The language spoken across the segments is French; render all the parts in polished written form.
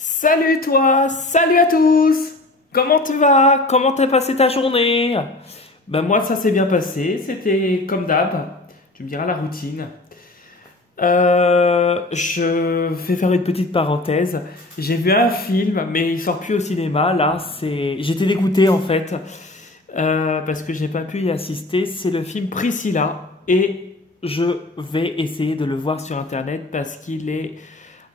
Salut toi, salut à tous. Comment tu vas? Comment t'as passé ta journée? Ben moi ça s'est bien passé, c'était comme d'hab. Tu me diras la routine. Je vais faire une petite parenthèse. J'ai vu un film, mais il sort plus au cinéma. Là, j'étais dégoûté en fait parce que j'ai pas pu y assister. C'est le film Priscilla et je vais essayer de le voir sur internet parce qu'il est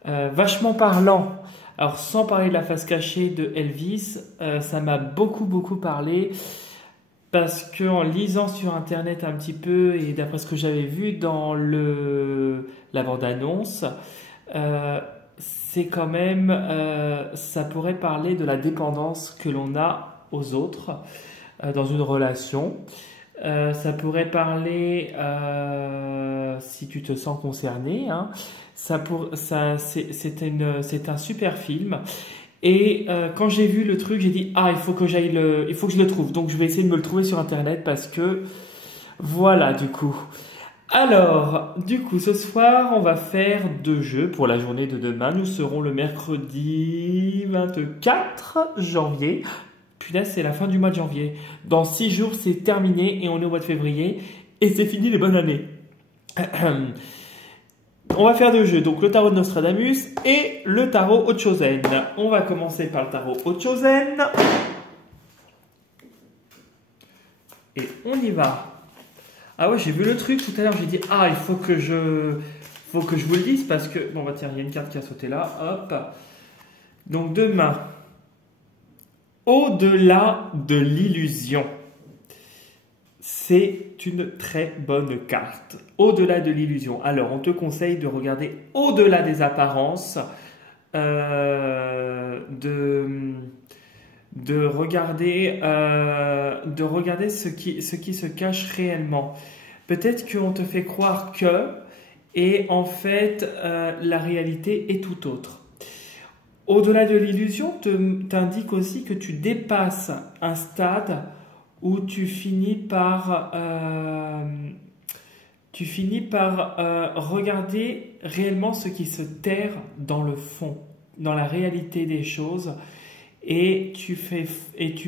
vachement parlant. Alors, sans parler de la face cachée de Elvis, ça m'a beaucoup parlé parce que en lisant sur internet un petit peu et d'après ce que j'avais vu dans la bande-annonce, euh, c'est quand même, ça pourrait parler de la dépendance que l'on a aux autres dans une relation. Ça pourrait parler, si tu te sens concerné, hein, c'est un super film. Et quand j'ai vu le truc, j'ai dit ah il faut que je le trouve. Donc je vais essayer de me le trouver sur internet parce que voilà du coup. Alors du coup ce soir on va faire deux jeux pour la journée de demain. Nous serons le mercredi 24 janvier. Putain, c'est la fin du mois de janvier. Dans 6 jours, c'est terminé et on est au mois de février. Et c'est fini les bonnes années. On va faire deux jeux. Donc le tarot de Nostradamus et le tarot Ochozen. On va commencer par le tarot Ochozen. Et on y va. Ah ouais, j'ai vu le truc tout à l'heure. J'ai dit, ah, il faut que je vous le dise parce que... Bon, bah tiens, il y a une carte qui a sauté là. Hop. Donc demain... Au-delà de l'illusion, c'est une très bonne carte. Au-delà de l'illusion. Alors, on te conseille de regarder au-delà des apparences, de regarder ce qui se cache réellement. Peut-être qu'on te fait croire que, et en fait, la réalité est tout autre. Au-delà de l'illusion, t'indique aussi que tu dépasses un stade où tu finis par regarder réellement ce qui se terre dans le fond, dans la réalité des choses, et tu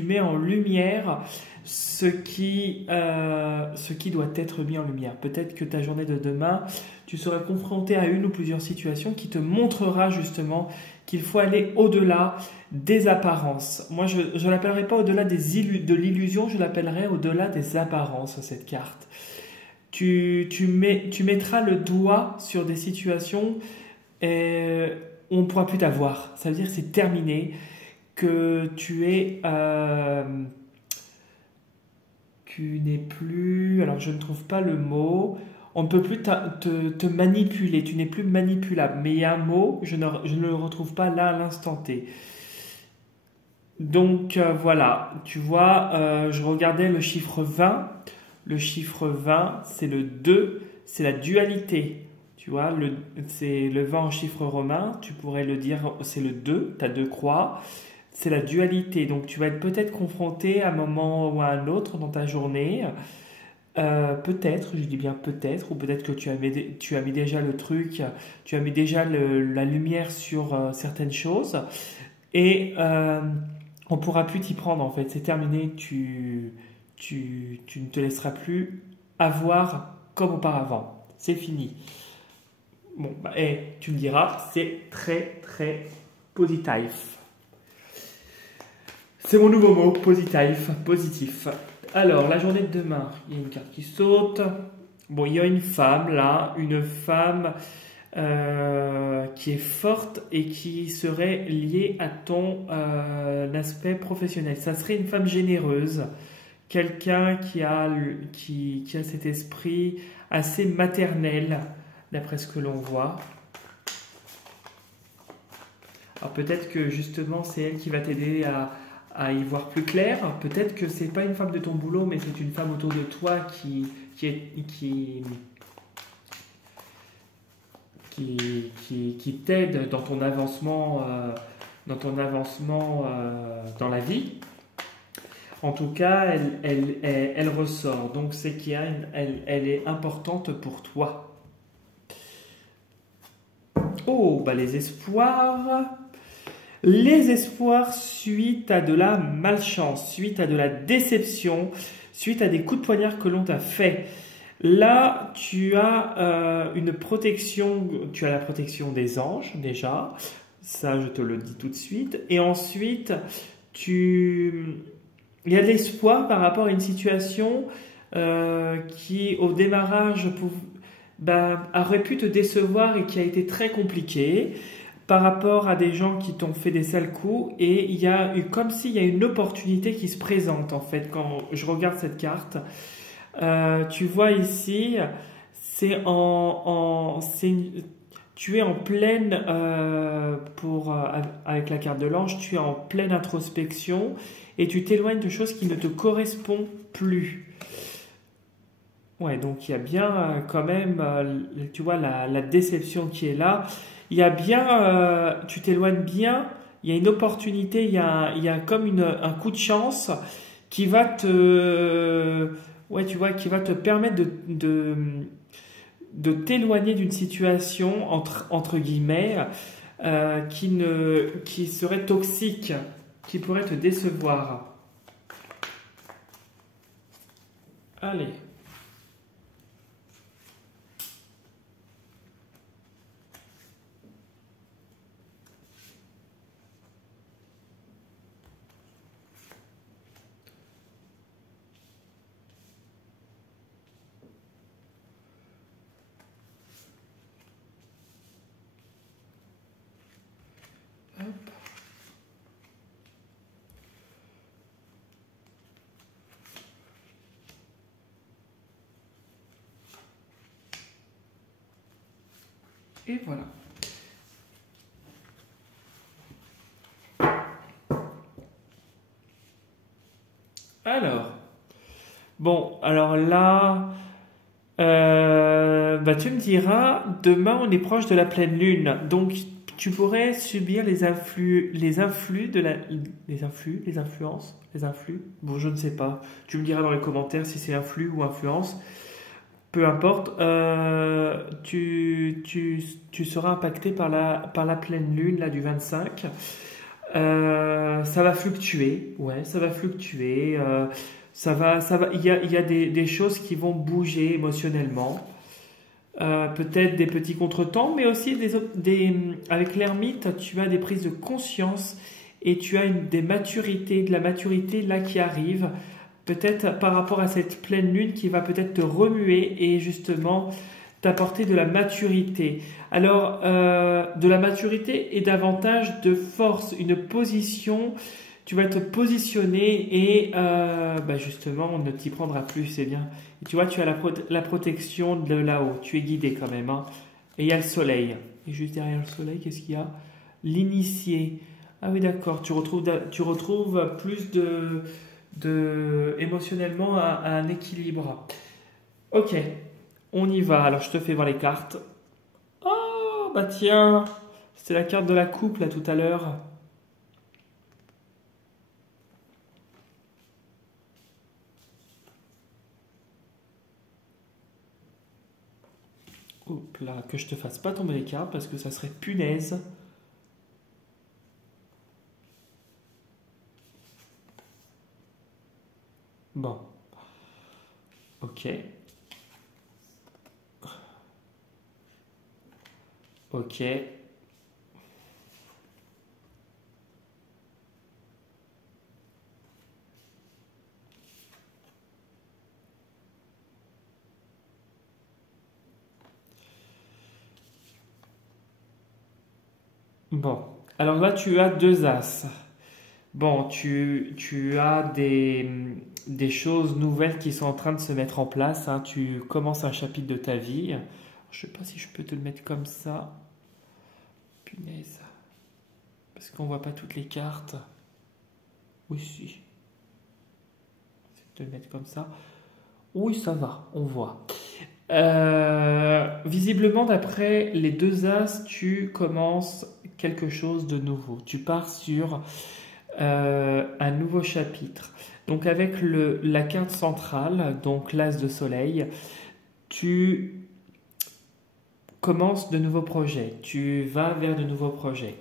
mets en lumière ce qui doit être mis en lumière. Peut-être que ta journée de demain, tu seras confronté à une ou plusieurs situations qui te montrera justement qu'il faut aller au-delà des apparences. Moi, je ne l'appellerai pas au-delà de l'illusion, je l'appellerai au-delà des apparences, cette carte. Tu mettras le doigt sur des situations où on ne pourra plus t'avoir. Ça veut dire que c'est terminé, que tu n'es plus... Alors, je ne trouve pas le mot... On ne peut plus te manipuler, tu n'es plus manipulable. Mais il y a un mot, je ne le retrouve pas là à l'instant T. Donc voilà, tu vois, je regardais le chiffre 20. Le chiffre 20, c'est le 2, c'est la dualité. Tu vois, c'est le 20 en chiffre romain, tu pourrais le dire, c'est le 2, tu as deux croix. C'est la dualité. Donc tu vas être peut-être confronté à un moment ou à un autre dans ta journée. Peut-être, je dis bien peut-être, ou peut-être que tu as mis déjà le truc, tu as mis déjà la lumière sur certaines choses, et on ne pourra plus t'y prendre en fait, c'est terminé, tu ne te laisseras plus avoir comme auparavant, c'est fini. Bon, bah, tu me diras, c'est très positif. C'est mon nouveau mot, positif. Alors, la journée de demain, il y a une carte qui saute. Bon, il y a une femme là, une femme qui est forte et qui serait liée à ton aspect professionnel. Ça serait une femme généreuse, quelqu'un qui a cet esprit assez maternel, d'après ce que l'on voit. Alors peut-être que justement c'est elle qui va t'aider à y voir plus clair. Peut-être que c'est pas une femme de ton boulot, mais c'est une femme autour de toi qui t'aide dans ton avancement, dans la vie. En tout cas, elle ressort. Donc c'est elle est importante pour toi. Oh, bah les espoirs. Les espoirs suite à de la malchance, suite à de la déception, suite à des coups de poignard que l'on t'a fait. Là, tu as une protection, tu as la protection des anges déjà, ça je te le dis tout de suite. Et ensuite, il y a de l'espoir par rapport à une situation qui au démarrage aurait pu te décevoir et qui a été très compliquée par rapport à des gens qui t'ont fait des sales coups, et il y a eu comme s'il y a une opportunité qui se présente en fait quand je regarde cette carte. Tu vois ici, tu es en pleine, avec la carte de l'ange, tu es en pleine introspection et tu t'éloignes de choses qui ne te correspondent plus. Ouais, donc il y a bien quand même, tu vois, la déception qui est là. Il y a bien, tu t'éloignes bien, il y a une opportunité, il y a comme un coup de chance qui va ouais, tu vois, qui va te permettre de t'éloigner d'une situation, entre guillemets, qui serait toxique, qui pourrait te décevoir. Allez. Et voilà. Alors, bon, alors là, tu me diras, demain on est proche de la pleine lune, donc tu pourrais subir les influx les influx. Bon, je ne sais pas. Tu me diras dans les commentaires si c'est influx ou influence. Peu importe, tu seras impacté par la pleine lune là, du 25. Ça va fluctuer, ouais, ça va fluctuer. Il y a des choses qui vont bouger émotionnellement. Peut-être des petits contretemps, mais aussi avec l'ermite, tu as des prises de conscience et tu as de la maturité là qui arrive. Peut-être par rapport à cette pleine lune qui va peut-être te remuer et justement t'apporter de la maturité. Alors, de la maturité et davantage de force, une position, tu vas te positionner et justement, on ne t'y prendra plus, c'est bien. Et tu vois, tu as la protection de là-haut, tu es guidé quand même. Hein. Et il y a le soleil. Et juste derrière le soleil, qu'est-ce qu'il y a? L'initié. Ah oui, d'accord, tu retrouves plus émotionnellement un équilibre. Ok, on y va. Alors, je te fais voir les cartes. Oh, bah tiens, c'était la carte de la coupe là tout à l'heure. Hop là, que je te fasse pas tomber les cartes parce que ça serait punaise. Bon, ok. Ok. Bon, alors là tu as deux as. Bon, tu as des choses nouvelles qui sont en train de se mettre en place. Hein. Tu commences un chapitre de ta vie. Je ne sais pas si je peux te le mettre comme ça. Punaise. Parce qu'on voit pas toutes les cartes. Oui, si. Je vais te le mettre comme ça. Oui, ça va, on voit. Visiblement, d'après les deux as, tu commences quelque chose de nouveau. Tu pars sur un nouveau chapitre. Donc avec la carte centrale, donc l'as de soleil, tu commences de nouveaux projets. Tu vas vers de nouveaux projets.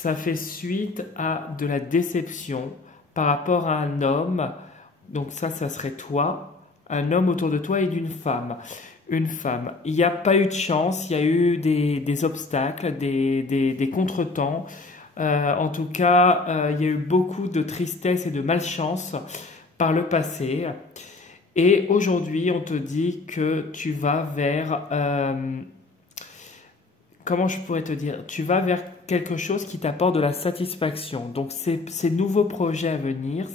ça fait suite à de la déception par rapport à un homme. Donc ça serait toi, un homme autour de toi et d'une femme. Une femme. Il n'y a pas eu de chance, il y a eu des obstacles, des contretemps. En tout cas, il y a eu beaucoup de tristesse et de malchance par le passé. Et aujourd'hui, on te dit que tu vas vers... comment je pourrais te dire? Tu vas vers quelque chose qui t'apporte de la satisfaction. Donc, ces nouveaux projets à venir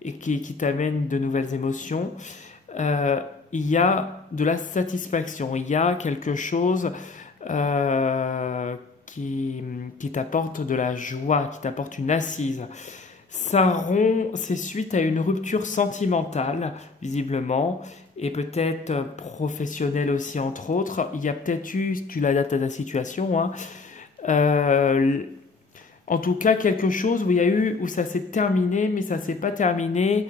et qui t'amènent de nouvelles émotions, il y a de la satisfaction. Il y a quelque chose qui t'apporte de la joie, qui t'apporte une assise. C'est suite à une rupture sentimentale, visiblement, et peut-être professionnelle aussi, entre autres. Il y a peut-être eu, tu l'adaptes à ta situation, hein, en tout cas quelque chose où il y a eu, où ça s'est terminé, mais ça s'est pas terminé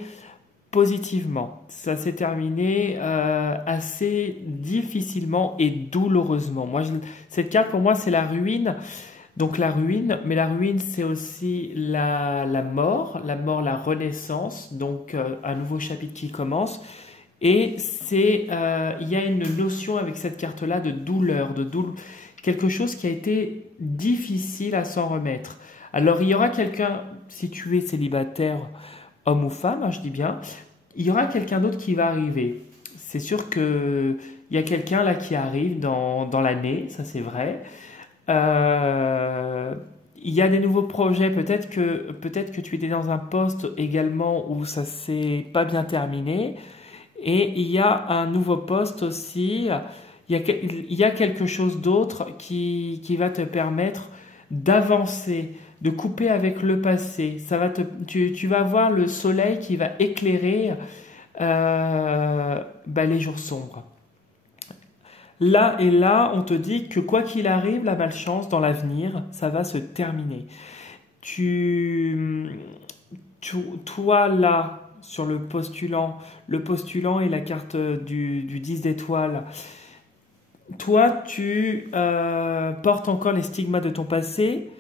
positivement. Ça s'est terminé assez difficilement et douloureusement. Cette carte pour moi c'est la ruine. Donc la ruine, mais la ruine c'est aussi la mort, la renaissance, donc un nouveau chapitre qui commence. Et il y a une notion avec cette carte-là de douleur, quelque chose qui a été difficile à s'en remettre. Alors il y aura quelqu'un, si tu es célibataire, homme ou femme, hein, je dis bien, il y aura quelqu'un d'autre qui va arriver. C'est sûr qu'il y a quelqu'un là qui arrive dans l'année, ça c'est vrai. Il y a des nouveaux projets, peut-être que tu étais dans un poste également où ça s'est pas bien terminé. Et il y a un nouveau poste aussi, il y a quelque chose d'autre qui va te permettre d'avancer, de couper avec le passé. Tu vas voir le soleil qui va éclairer les jours sombres. Là et là, on te dit que quoi qu'il arrive, la malchance dans l'avenir, ça va se terminer. Toi là, sur le postulant et la carte du 10 d'étoiles, toi tu portes encore les stigmas de ton passé,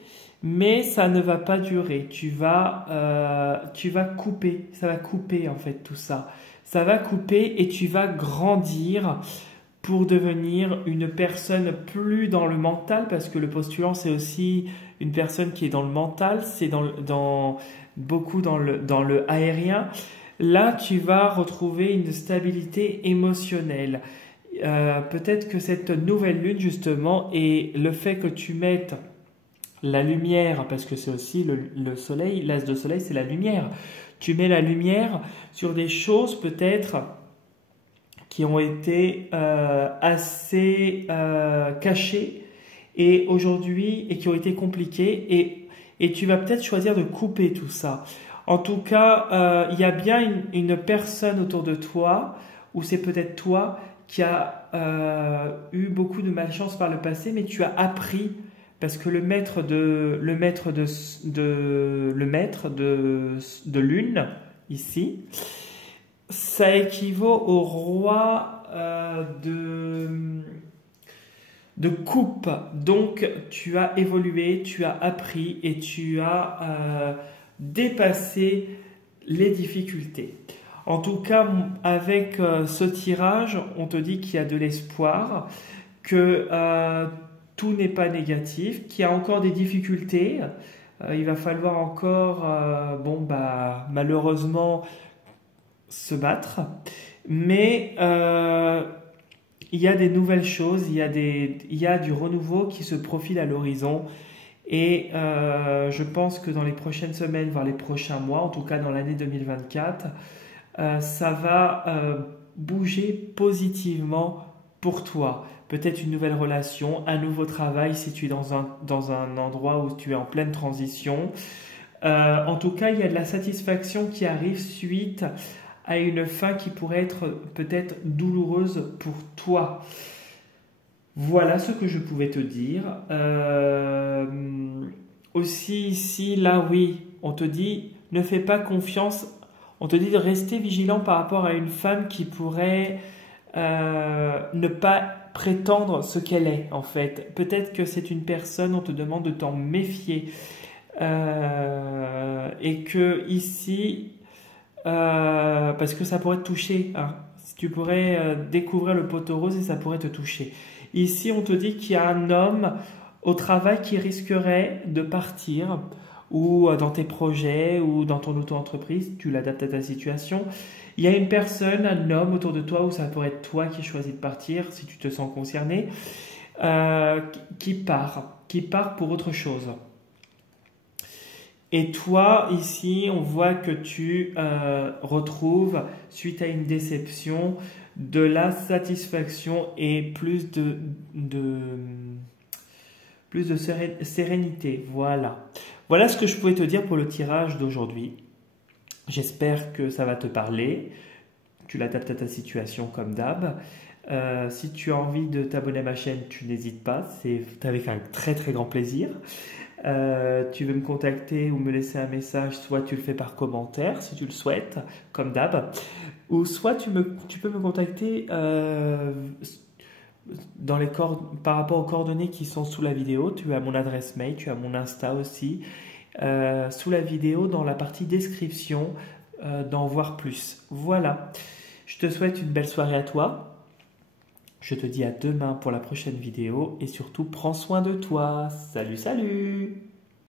mais ça ne va pas durer. Tu vas couper, ça va couper en fait tout ça. Ça va couper et tu vas grandir pour devenir une personne plus dans le mental, parce que le postulant c'est aussi une personne qui est dans le mental, c'est beaucoup dans le aérien. Là, tu vas retrouver une stabilité émotionnelle. Peut-être que cette nouvelle lune, justement, et le fait que tu mettes la lumière, parce que c'est aussi le soleil, l'as de soleil, c'est la lumière. Tu mets la lumière sur des choses peut-être qui ont été assez cachées et aujourd'hui, et qui ont été compliquées, et tu vas peut-être choisir de couper tout ça. En tout cas, il y a bien une personne autour de toi, ou c'est peut-être toi, qui a eu beaucoup de malchance par le passé, mais tu as appris, parce que le maître de lune, ici, ça équivaut au roi de coupe. Donc, tu as évolué, tu as appris et tu as dépassé les difficultés. En tout cas, avec ce tirage, on te dit qu'il y a de l'espoir, que tout n'est pas négatif, qu'il y a encore des difficultés. Il va falloir encore, malheureusement, se battre. Mais il y a des nouvelles choses, il y a du renouveau qui se profile à l'horizon. Et je pense que dans les prochaines semaines, voire les prochains mois, en tout cas dans l'année 2024, ça va bouger positivement pour toi. Peut-être une nouvelle relation, un nouveau travail si tu es dans un endroit où tu es en pleine transition. En tout cas, il y a de la satisfaction qui arrive suite à une fin qui pourrait être peut-être douloureuse pour toi. Voilà ce que je pouvais te dire. Aussi ici, là oui, on te dit ne fais pas confiance. On te dit de rester vigilant par rapport à une femme qui pourrait ne pas prétendre ce qu'elle est en fait. Peut-être que c'est une personne, on te demande de t'en méfier. Et que ici, parce que ça pourrait te toucher, hein. Tu pourrais découvrir le poteau rose et ça pourrait te toucher. Ici, on te dit qu'il y a un homme au travail qui risquerait de partir, ou dans tes projets, ou dans ton auto-entreprise, tu l'adaptes à ta situation. Il y a une personne, un homme autour de toi, ou ça pourrait être toi qui choisis de partir, si tu te sens concerné, qui part pour autre chose. Et toi, ici, on voit que tu retrouves, suite à une déception, de la satisfaction et plus de sérénité. Voilà. Voilà ce que je pouvais te dire pour le tirage d'aujourd'hui. J'espère que ça va te parler. Tu l'adaptes à ta situation comme d'hab. Si tu as envie de t'abonner à ma chaîne, tu n'hésites pas. C'est avec un très très grand plaisir. Tu veux me contacter ou me laisser un message, soit tu le fais par commentaire si tu le souhaites, comme d'hab, ou soit tu peux me contacter par rapport aux coordonnées qui sont sous la vidéo. Tu as mon adresse mail, tu as mon Insta aussi, sous la vidéo dans la partie description, d'en voir plus. Voilà, je te souhaite une belle soirée à toi. Je te dis à demain pour la prochaine vidéo et surtout prends soin de toi. Salut, salut!